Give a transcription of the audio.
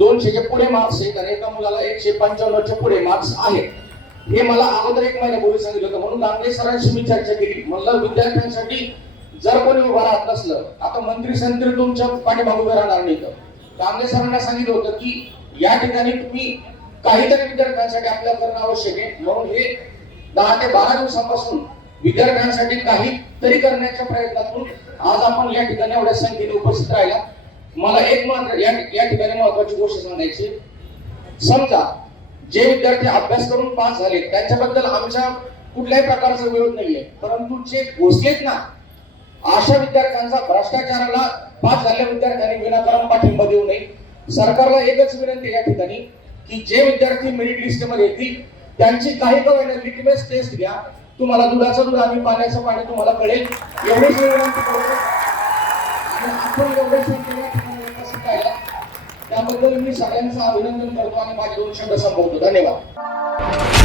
दोनशेच्या पुढे मार्क्स आहेत आणि एका मुलाला एकशे पंच्याण्णवच्या पुढे मार्क्स आहेत. हे मला अगोदर एक महिन्यापूर्वी सांगितलं होतं. म्हणून दांगले सरांशी मी चर्चा केली. म्हणलं विद्यार्थ्यांसाठी जर कोणी उभा राहत नसलं आता मंत्री संत्री तुमच्या पाठीमागे उभे राहणार नाही तर. दांगले सरांना सांगितलं होतं की या ठिकाणी तुम्ही काहीतरी विद्यार्थ्यांसाठी आपल्या करणं आवश्यक आहे. म्हणून हे दहा ते बारा दिवसापासून विद्यार्थ्यांसाठी काहीतरी करण्याच्या प्रयत्नातून आज आपण या ठिकाणी एवढ्या संख्येने उपस्थित राहिला. मला एक मात्र या या ठिकाणी महत्वाची गोष्ट सांगायची. समजा जे विद्यार्थी अभ्यास करून पास झाले त्यांच्याबद्दल आमच्या कुठल्याही प्रकारचा विरोध नाहीये. परंतु जे घोसलेत ना अशा विद्यार्थ्यांचा भ्रष्टाचाराला पास झालेल्या विद्यार्थ्यांनी विनाकारण पाठिंबा देऊ नये. सरकारला एकच विनंती या ठिकाणी की जे विद्यार्थी मेरिट लिस्टमध्ये येतील त्यांची काही का लिटमेस टेस्ट घ्या. तुम्हाला दुधाचं दूध आणि पाण्याचं पाणी तुम्हाला कळेल. एवढीच विनंती करतो. त्याबद्दल मी सगळ्यांचं अभिनंदन करतो आणि माझे दोन शब्द संपवतो. धन्यवाद.